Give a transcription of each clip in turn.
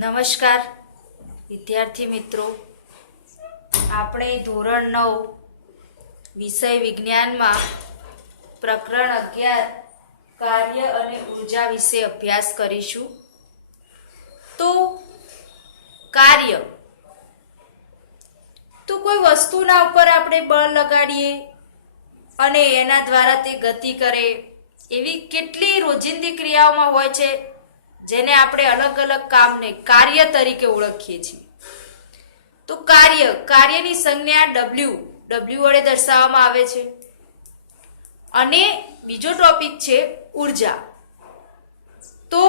નમસ્કાર વિદ્યાર્થી મિત્રો, આપણે ધોરણ 9 વિષય વિજ્ઞાનમાં પ્રકરણ 11 કાર્ય અને ઉર્જા વિશે અભ્યાસ કરીશું. તો કાર્ય તો કોઈ વસ્તુના ઉપર આપણે બળ લગાડીએ અને એના દ્વારા તે ગતિ કરે, એવી કેટલી રોજિંદી ક્રિયાઓમાં હોય છે જેને આપણે અલગ અલગ કામને કાર્ય તરીકે ઓળખીએ છીએ. તો કાર્યની સંજ્ઞા W વડે દર્શાવવામાં આવે છે. અને બીજો ટોપિક છે ઉર્જા. તો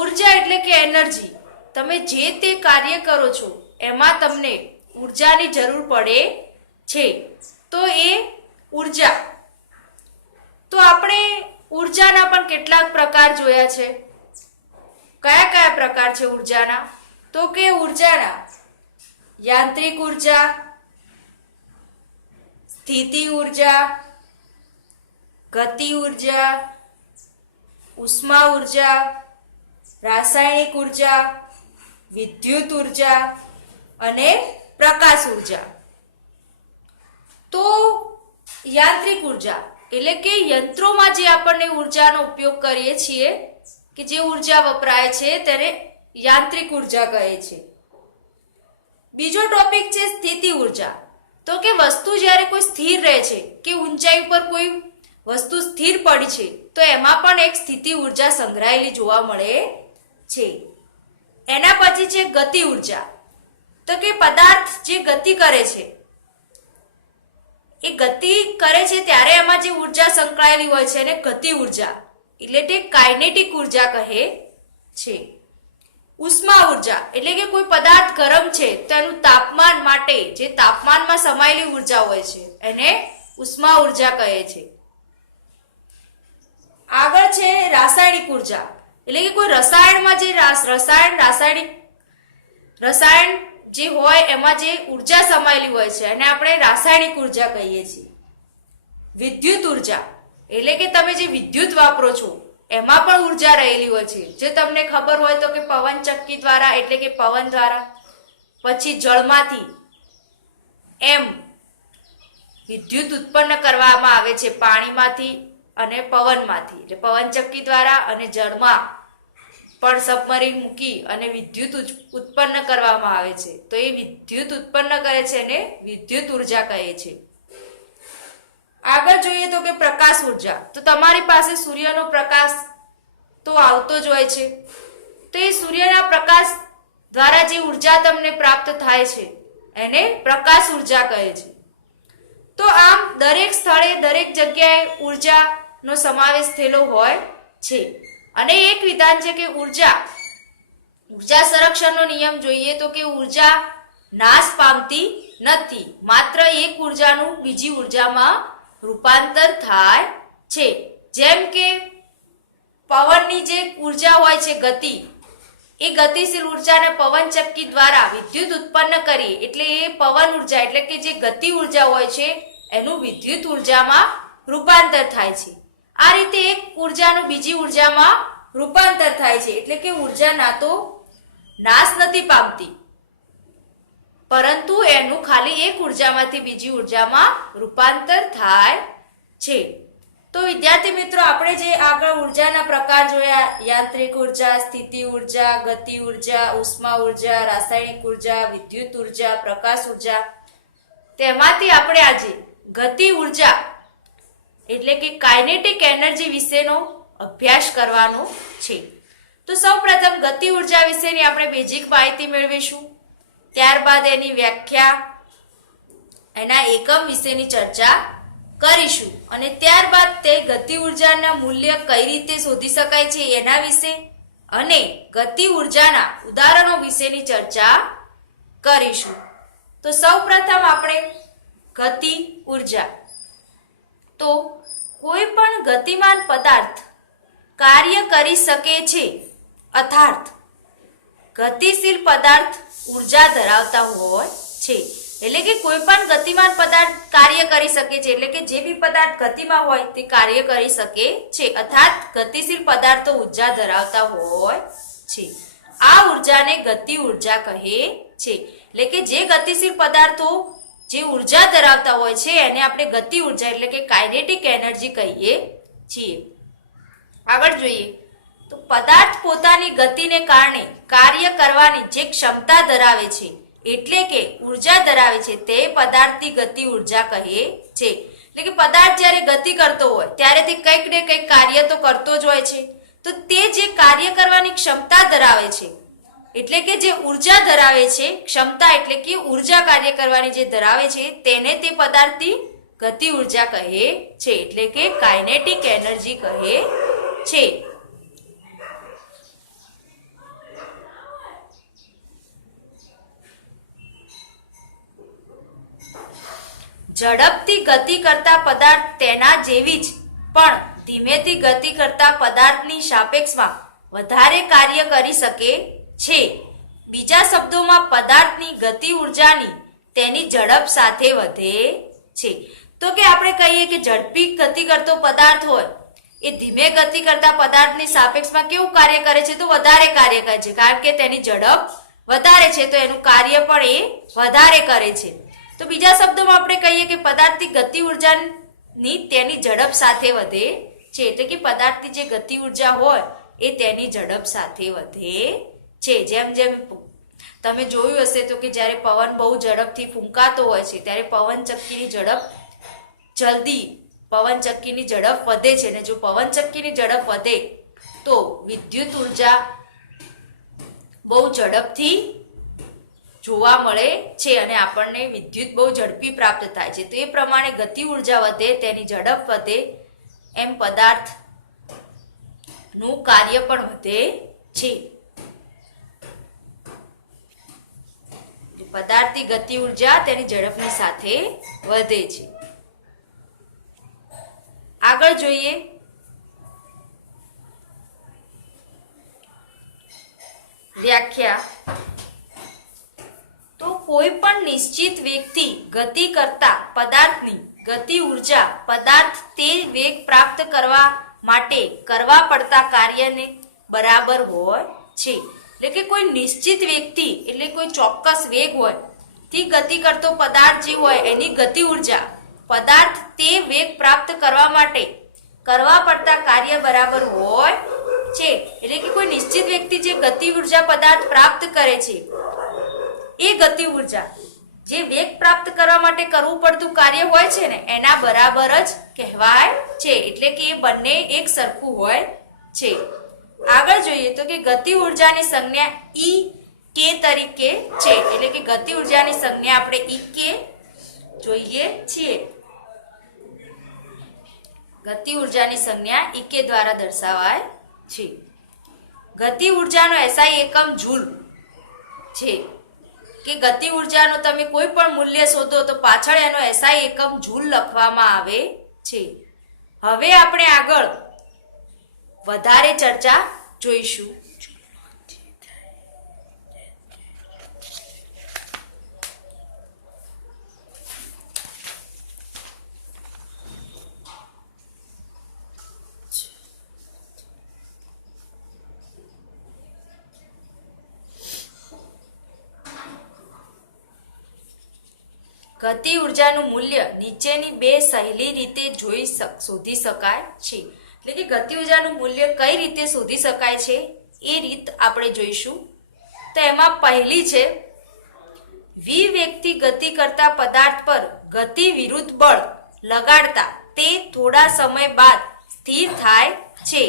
ઉર્જા એટલે કે એનર્જી. તમે જે તે કાર્ય કરો છો એમાં તમને ઉર્જાની જરૂર પડે છે, તો એ ઉર્જા. તો આપણે ઉર્જાના પણ કેટલાક પ્રકાર જોયા છે. કયા કયા પ્રકાર છે ઉર્જાના? તો કે ઉર્જાના યાંત્રિક ઉર્જા, સ્થિતિ ઉર્જા, ગતિ ઉર્જા, ઉષ્મા ઉર્જા, રાસાયણિક ઉર્જા, વિદ્યુત ઉર્જા અને પ્રકાશ ઉર્જા. તો યાંત્રિક ઉર્જા એટલે કે યંત્રોમાં જે આપણને ઉર્જાનો ઉપયોગ કરીએ છીએ, કે જે ઉર્જા વપરાય છે તેને યાંત્રિક ઉર્જા કહે છે. બીજો ટોપિક છે સ્થિતિ ઉર્જા. તો કે વસ્તુ જ્યારે કોઈ સ્થિર રહે છે કે ઊંચાઈ પર કોઈ વસ્તુ સ્થિર પડી છે, તો એમાં પણ એક સ્થિતિ ઉર્જા સંગ્રહાયેલી જોવા મળે છે. એના પછી છે ગતિ ઉર્જા. તો કે પદાર્થ જે ગતિ કરે છે, એ ગતિ કરે છે ત્યારે એમાં જે ઉર્જા સંકળાયેલી હોય છે એને ગતિ ઉર્જા એટલે કે કાઇનેટિક ઉર્જા કહે છે. ઉષ્મા ઉર્જા એટલે કે કોઈ પદાર્થ ગરમ છે તો એનું તાપમાન માટે જે તાપમાનમાં સમાયેલી ઉર્જા હોય છે એને ઉષ્મા ઉર્જા કહે છે. આગળ છે રાસાયણિક ઉર્જા. એટલે કે કોઈ રસાયણમાં જે રસાયણ જે હોય એમાં જે ઉર્જા સમાયેલી હોય છે એને આપણે રાસાયણિક ઉર્જા કહીએ છીએ. વિદ્યુત ઉર્જા એટલે કે તમે જે વિદ્યુત વાપરો છો એમાં પણ ઉર્જા રહેલી હોય છે. જે તમને ખબર હોય તો કે પવન ચક્કી દ્વારા એટલે કે પવન દ્વારા, પછી જળમાંથી એમ વિદ્યુત ઉત્પન્ન કરવામાં આવે છે પાણીમાંથી અને પવનમાંથી. એટલે પવન ચક્કી દ્વારા અને જળમાં પણ સબમરીન મૂકી અને વિદ્યુત ઉત્પન્ન કરવામાં આવે છે. તો એ વિદ્યુત ઉત્પન્ન કરે છે એને વિદ્યુત ઉર્જા કહે છે. આગળ જોઈએ તો કે પ્રકાશ ઉર્જા. તો તમારી પાસે સૂર્યનો પ્રકાશ તો આવતો જ હોય છે, તો એ સૂર્યના પ્રકાશ દ્વારા જે ઉર્જા તમને પ્રાપ્ત થાય છે એને પ્રકાશ ઉર્જા કહે છે. તો આમ દરેક સ્થળે દરેક જગ્યાએ ઉર્જાનો સમાવેશ થયેલો હોય છે. અને એક વિધાન છે કે ઉર્જા સંરક્ષણનો નિયમ જોઈએ તો કે ઉર્જા નાશ પામતી નથી, માત્ર એક ઉર્જાનું બીજી ઉર્જામાં રૂપાંતર થાય છે. જેમ કે પવનની જે ઉર્જા હોય છે ગતિ, એ ગતિશીલ ઉર્જાને પવન ચક્કી દ્વારા વિદ્યુત ઉત્પન્ન કરી એટલે એ પવન ઉર્જા એટલે કે જે ગતિ ઉર્જા હોય છે એનું વિદ્યુત ઉર્જામાં રૂપાંતર થાય છે. આ રીતે એક ઉર્જાનું બીજી ઉર્જામાં રૂપાંતર થાય છે. એટલે કે ઉર્જા ના તો નાશ નથી પામતી, પરંતુ એનું ખાલી એક ઉર્જામાંથી બીજી ઉર્જામાં રૂપાંતર થાય છે. તો વિદ્યાર્થી મિત્રો, આપણે જે આગળ ઉર્જાના પ્રકાર જોયા, યાંત્રિક ઉર્જા, સ્થિતિ ઉર્જા, ગતિ ઉર્જા, ઉષ્મા ઉર્જા, રાસાયણિક ઉર્જા, વિદ્યુત ઉર્જા, પ્રકાશ ઉર્જા, તેમાંથી આપણે આજે ગતિ ઉર્જા એટલે કે કાઇનેટિક એનર્જી વિશેનો અભ્યાસ કરવાનો છે. તો સૌપ્રથમ ગતિ ઉર્જા વિશેની આપણે બેઝિક માહિતી મેળવીશું, ત્યારબાદ એની વ્યાખ્યા, એના એકમ વિશેની ચર્ચા કરીશું, અને ત્યારબાદ તે ગતિ ઉર્જાના મૂલ્ય કઈ રીતે શોધી શકાય છે એના વિશે અને ગતિ ઉર્જાના ઉદાહરણો વિશેની ચર્ચા કરીશું. તો સૌપ્રથમ આપણે ગતિ ઉર્જા. તો કોઈ પણ ગતિમાન પદાર્થ કાર્ય કરી શકે છે, અર્થાત ગતિશીલ પદાર્થ ઉર્જા ધરાવતા હોય છે. એટલે કે કોઈ પણ ગતિમાન પદાર્થ કાર્ય કરી શકે છે, એટલે કે જે બી પદાર્થ ગતિમાં હોય તે કાર્ય કરી શકે છે, અર્થાત ગતિશીલ પદાર્થો ઉર્જા ધરાવતા હોય છે. આ ઉર્જાને ગતિ ઉર્જા કહે છે. એટલે કે જે ગતિશીલ પદાર્થો જે ઉર્જા ધરાવતા હોય છે એને આપણે ગતિ ઉર્જા એટલે કે કાઇનેટિક એનર્જી કહીએ છીએ. આગળ જોઈએ તો પદાર્થ પોતાની ગતિને કારણે કાર્ય કરવાની જે ક્ષમતા ધરાવે છે એટલે કે ઉર્જા ધરાવે છે તે પદાર્થની ગતિ ઉર્જા કહે છે. એટલે કે પદાર્થ જ્યારે ગતિ કરતો હોય ત્યારે તે કંઈક ને કંઈક કાર્ય તો કરતો જ હોય છે. તો તે જે કાર્ય કરવાની ક્ષમતા ધરાવે છે એટલે કે જે ઉર્જા ધરાવે છે ક્ષમતા એટલે કે ઉર્જા કાર્ય કરવાની જે ધરાવે છે તેને તે પદાર્થની ગતિ ઉર્જા કહે છે. એટલે કે કાઇનેટિક એનર્જી કહે છે. ઝડપથી ગતિ કરતા પદાર્થ તેના જેવી જ પણ ધીમેથી ગતિ કરતા પદાર્થની સાપેક્ષમાં વધારે કાર્ય કરી શકે છે. બીજા શબ્દોમાં પદાર્થની ગતિ ઉર્જાની તેની ઝડપ સાથે વધે છે. તો કે આપણે કહીએ કે ઝડપી ગતિ કરતો પદાર્થ હોય એ ધીમે ગતિ કરતા પદાર્થની સાપેક્ષમાં કેવું કાર્ય કરે છે તો વધારે કાર્ય કરે છે, કારણ કે તેની ઝડપ વધારે છે તો એનું કાર્ય પણ એ વધારે કરે છે. તો બીજા શબ્દોમાં આપણે કહીએ કે પદાર્થની ગતિ ઉર્જાની તેની ઝડપ સાથે વધે છે. એટલે કે પદાર્થની જે ગતિ ઉર્જા હોય એ તેની ઝડપ સાથે વધે છે. જેમ જેમ તમે જોયું હશે તો કે જ્યારે પવન બહુ ઝડપથી ફૂંકાતો હોય છે ત્યારે પવનચક્કીની ઝડપ જલ્દી પવનચક્કીની ઝડપ વધે છે. અને જો પવનચક્કીની ઝડપ વધે તો વિદ્યુત ઉર્જા બહુ ઝડપથી જોવા મળે છે અને આપણને વિદ્યુત બહુ ઝડપી પ્રાપ્ત થાય છે. તો એ પ્રમાણે ગતિ ઉર્જા વધે તેની ઝડપ વધે એમ પદાર્થનું કાર્ય પણ વધે છે. પદાર્થની ગતિ ઉર્જા તેની ઝડપની સાથે વધે છે. આગળ જોઈએ વ્યાખ્યા. તો કોઈ પણ નિશ્ચિત વેગથી ગતિ કરતા પદાર્થની ગતિ ઉર્જા પદાર્થ તે વેગ પ્રાપ્ત કરવા માટે કરવા પડતા કાર્યને બરાબર હોય છે. એટલે કે કોઈ નિશ્ચિત વેગથી એટલે કોઈ ચોક્કસ વેગ હોય થી ગતિ કરતો પદાર્થ જે હોય એની ગતિ ઉર્જા પદાર્થ તે વેગ પ્રાપ્ત કરવા માટે કરવા પડતા કાર્ય બરાબર હોય છે. એટલે કે કોઈ નિશ્ચિત વેગથી જે ગતિ ઉર્જા પદાર્થ પ્રાપ્ત કરે છે એ ગતિ ઉર્જા જે વેગ પ્રાપ્ત કરવા માટે કરવું પડતું કાર્ય હોય છે ને એના બરાબર જ કહેવાય છે. એટલે કે એ બંને એક સરખું હોય છે. આગળ જોઈએ તો કે ગતિ ઉર્જાની સંજ્ઞા ઈ કે તરીકે છે. એટલે કે ગતિ ઉર્જાની સંજ્ઞા આપણે ઈ કે જોઈએ છીએ. ગતિ ઉર્જાની સંજ્ઞા ઈ કે દ્વારા દર્શાવાય છે. ગતિ ઉર્જાનો એસઆઈ એકમ જૂલ છે. કે ગતિ ઉર્જાનો તમે કોઈ પણ મૂલ્ય શોધો તો પાછળ એનો એસઆઈ એકમ જૂલ લખવામાં આવે છે. હવે આપણે આગળ વધારે ચર્ચા જોઈશું. ગતિ ઉર્જાનું મૂલ્ય નીચેની બે સહેલી રીતે શોધી શકાય છે. એટલે કે ગતિ ઉર્જાનું મૂલ્ય કઈ રીતે શોધી શકાય છે એ રીત આપણે જોઈશું. તો એમાં પહેલી છે વેગથી ગતિ કરતા પદાર્થ પર ગતિ વિરુદ્ધ બળ લગાડતા તે થોડા સમય બાદ સ્થિર થાય છે.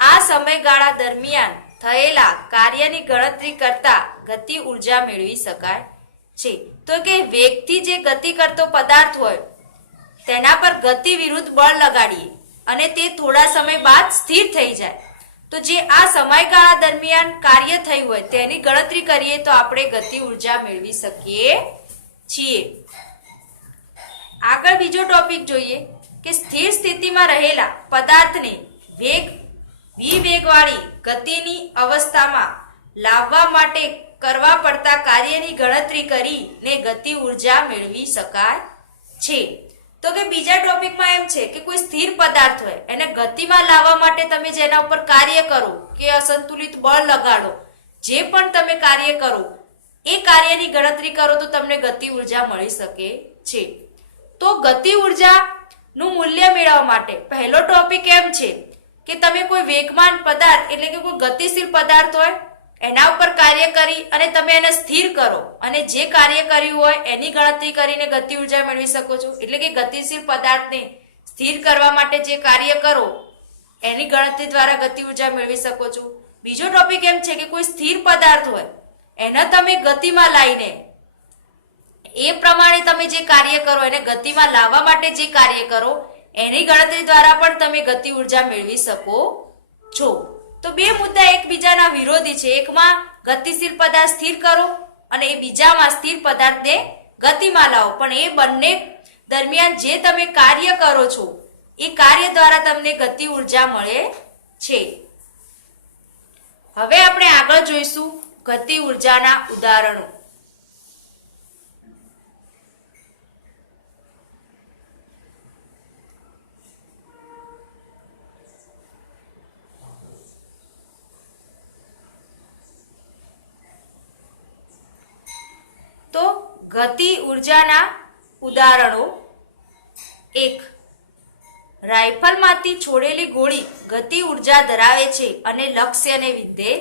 આ સમયગાળા દરમિયાન થયેલા કાર્યની ગણતરી કરતા ગતિ ઉર્જા મેળવી શકાય છે. તો કે વેગથી જે ગતિ કરતો પદાર્થ હોય તેના પર ગતિ વિરુદ્ધ બળ લગાડીએ અને તે થોડા સમય બાદ સ્થિર થઈ જાય તો જે આ સમયગાળા દરમિયાન કાર્ય થયું હોય તેની ગણતરી કરીએ તો આપણે ગતિ ઉર્જા મેળવી શકીએ છીએ. આગળ બીજો ટોપિક જોઈએ કે સ્થિર સ્થિતિમાં રહેલા પદાર્થને વિવેગવાળી ગતિની અવસ્થામાં લાવવા માટે કરવા પડતા કાર્યની ગણતરી કરીને ગતિ ઉર્જા મેળવી શકાય છે. તો કે બીજા ટોપિકમાં એમ છે કે કોઈ સ્થિર પદાર્થ હોય એને ગતિમાં લાવવા માટે તમે જેના ઉપર કાર્ય કરો કે અસંતુલિત બળ લગાડો, જે પણ તમે કાર્ય કરો એ કાર્યની ગણતરી કરો તો તમને ગતિ ઉર્જા મળી શકે છે. તો ગતિ ઉર્જા નું મૂલ્ય મેળવવા માટે પહેલો ટોપિક એમ છે કે તમે કોઈ વેગમાન પદાર્થ એટલે કે કોઈ ગતિશીલ પદાર્થ હોય એના ઉપર કાર્ય કરી અને તમે એને સ્થિર કરો અને જે કાર્ય કર્યું હોય એની ગણતરી કરીને ગતિ ઉર્જા મેળવી શકો છો. એટલે કે ગતિશીલ પદાર્થને સ્થિર કરવા માટે જે કાર્ય કરો એની ગણતરી દ્વારા ગતિ ઉર્જા મેળવી શકો છો. બીજો ટોપિક એમ છે કે કોઈ સ્થિર પદાર્થ હોય એને તમે ગતિમાં લાવીને એ પ્રમાણે તમે જે કાર્ય કરો એને ગતિમાં લાવવા માટે જે કાર્ય કરો એની ગણતરી દ્વારા પણ તમે ગતિ ઉર્જા મેળવી શકો છો. તો બે મુદ્દા એકબીજાના વિરોધી છે. એકમાં ગતિશીલ પદાર્થ સ્થિર કરો અને એ બીજામાં સ્થિર પદાર્થને ગતિમાં લાવો, પણ એ બંને દરમિયાન જે તમે કાર્ય કરો છો એ કાર્ય દ્વારા તમને ગતિ ઉર્જા મળે છે. હવે આપણે આગળ જોઈશું ગતિ ઉર્જાના ઉદાહરણો. તો ગતિ ઉર્જાના ઉદાહરણો. 1. રાઇફલમાંથી છોડેલી ગોળી ગતિ ઉર્જા ધરાવે છે અને લક્ષ્યને વિંધે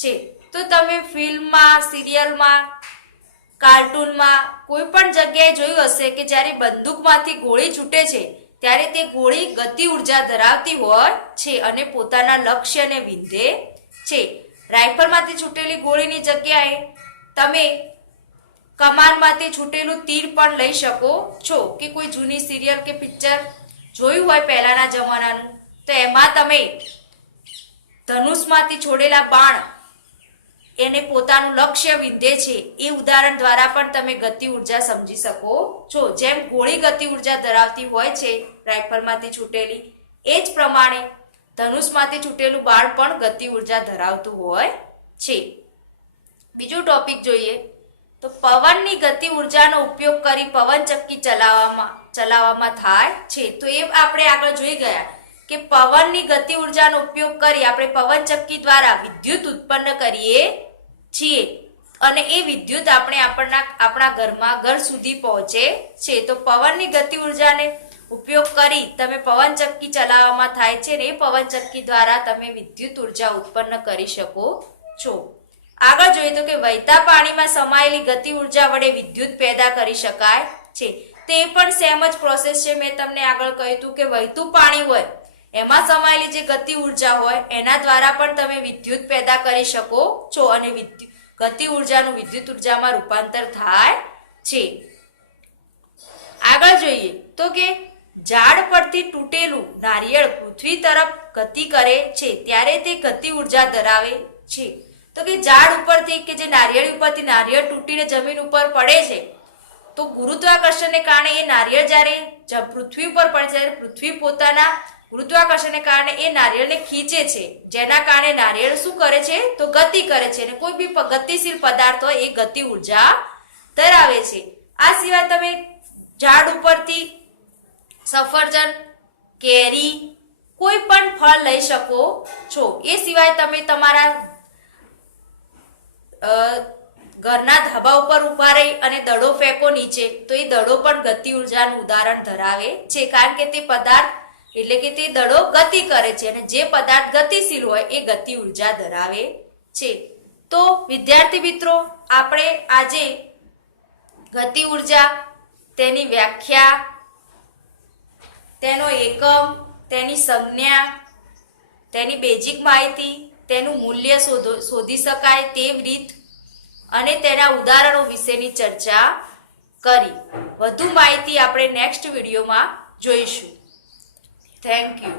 છે. તો તમે ફિલ્મમાં, સિરિયલમાં, કાર્ટૂનમાં કોઈ પણ જગ્યાએ જોયું હશે કે જ્યારે બંદૂકમાંથી ગોળી છૂટે છે ત્યારે તે ગોળી ગતિ ઉર્જા ધરાવતી હોય છે અને પોતાના લક્ષ્યને વિંધે છે. રાઇફલમાંથી છૂટેલી ગોળીની જગ્યાએ તમે કમાનમાંથી છૂટેલું તીર પણ લઈ શકો છો. કે કોઈ જૂની સિરિયલ કે પિક્ચર જોયું હોય પહેલાના જમાનાનું તો એમાં તમે ધનુષમાંથી છોડેલા બાણ એને પોતાનું લક્ષ્ય વિંધે છે એ ઉદાહરણ દ્વારા પણ તમે ગતિ ઉર્જા સમજી શકો છો. જેમ ગોળી ગતિ ઉર્જા ધરાવતી હોય છે રાઇફલમાંથી છૂટેલી, એ જ પ્રમાણે ધનુષમાંથી છૂટેલું બાણ પણ ગતિ ઉર્જા ધરાવતું હોય છે. બીજો ટોપિક જોઈએ તો પવનની ગતિ ઉર્જાનો ઉપયોગ કરી પવન ચક્કી ચલાવવામાં થાય છે. તો એ આપણે આગળ જોઈ ગયા કે પવનની ગતિ ઉર્જાનો ઉપયોગ કરી આપણે પવન ચક્કી દ્વારા વિદ્યુત ઉત્પન્ન કરીએ છીએ અને એ વિદ્યુત આપણે આપણા ઘર સુધી પહોંચે છે. તો પવનની ગતિ ઉર્જાને ઉપયોગ કરી તમે પવન ચક્કી ચલાવવામાં થાય છે ને એ પવન ચક્કી દ્વારા તમે વિદ્યુત ઉર્જા ઉત્પન્ન કરી શકો છો. આગળ જોઈએ તો કે વહેતા પાણીમાં સમાયેલી ગતિ ઉર્જા વડે વિદ્યુત પેદા કરી શકાય છે. તે પણ સેમ જ પ્રોસેસ છે. મેં તમને આગળ કહ્યું હતું કે વહેતું પાણી હોય એમાં સમાયેલી જે ગતિ ઉર્જા હોય એના દ્વારા પણ તમે વિદ્યુત પેદા કરી શકો છો અને ગતિ ઉર્જાનું વિદ્યુત ઉર્જામાં રૂપાંતર થાય છે. આગળ જોઈએ તો કે ઝાડ પરથી તૂટેલું નારિયેળ પૃથ્વી તરફ ગતિ કરે છે ત્યારે તે ગતિ ઉર્જા ધરાવે છે. તો કે ઝાડ ઉપરથી કે જે નારિયેળ ઉપરથી નારિયેળ તૂટીને જમીન ઉપર પડે છે તો ગુરુત્વાકર્ષણને કારણે એ નારિયેળ જ્યારે પૃથ્વી ઉપર પડે છે ત્યારે પૃથ્વી પોતાના ગુરુત્વાકર્ષણને કારણે એ નારિયેળને ખીચે છે, જેના કારણે નારિયેળ શું કરે છે તો ગતિ કરે છે અને કોઈ બી ગતિશીલ પદાર્થ હોય એ ગતિ ઉર્જા ધરાવે છે. આ સિવાય તમે ઝાડ ઉપરથી સફરજન, કેરી, કોઈ પણ ફળ લઈ શકો છો. એ સિવાય તમે તમારા ઘરના ધાબા ઉપર ઉભા રહી અને દડો ફેંકો નીચે તો એ દડો પણ ગતિ ઉર્જાનું ઉદાહરણ ધરાવે છે, કારણ કે તે પદાર્થ એટલે કે તે દડો ગતિ કરે છે અને જે પદાર્થ ગતિશીલ હોય એ ગતિ ઉર્જા ધરાવે છે. તો વિદ્યાર્થી મિત્રો, આપણે આજે ગતિ ઉર્જા, તેની વ્યાખ્યા, તેનો એકમ, તેની સંજ્ઞા, તેની બેઝિક માહિતી, તેનું મૂલ્ય શોધી શકાય તે રીત અને તેના ઉદાહરણો વિશેની ચર્ચા કરી. વધુ માહિતી આપણે નેક્સ્ટ વિડીયોમાં જોઈશું. Thank you.